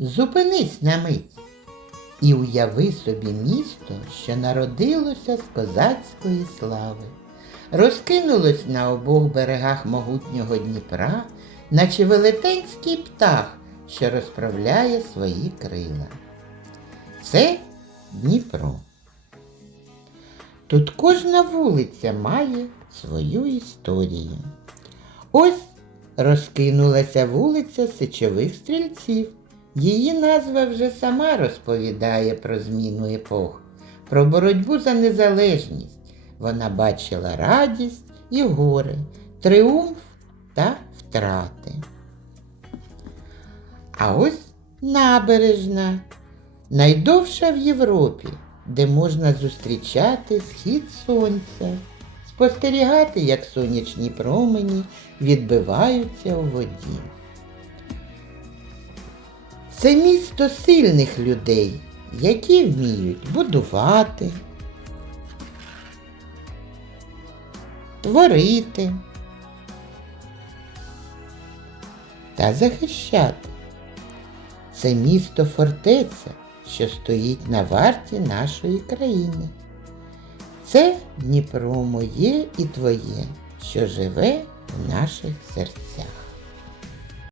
Зупинись на мить і уяви собі місто, що народилося з козацької слави, розкинулось на обох берегах могутнього Дніпра, наче велетенський птах, що розправляє свої крила. Це Дніпро. Тут кожна вулиця має свою історію. Ось розкинулася вулиця Сичових стрільців. Її назва вже сама розповідає про зміну епох, про боротьбу за незалежність. Вона бачила радість і горе, тріумф та втрати. А ось набережна, найдовша в Європі, де можна зустрічати схід сонця, спостерігати, як сонячні промені відбиваються у воді. Це місто сильних людей, які вміють будувати, творити та захищати. Це місто фортеця, що стоїть на варті нашої країни. Це Дніпро моє і твоє, що живе в наших серцях.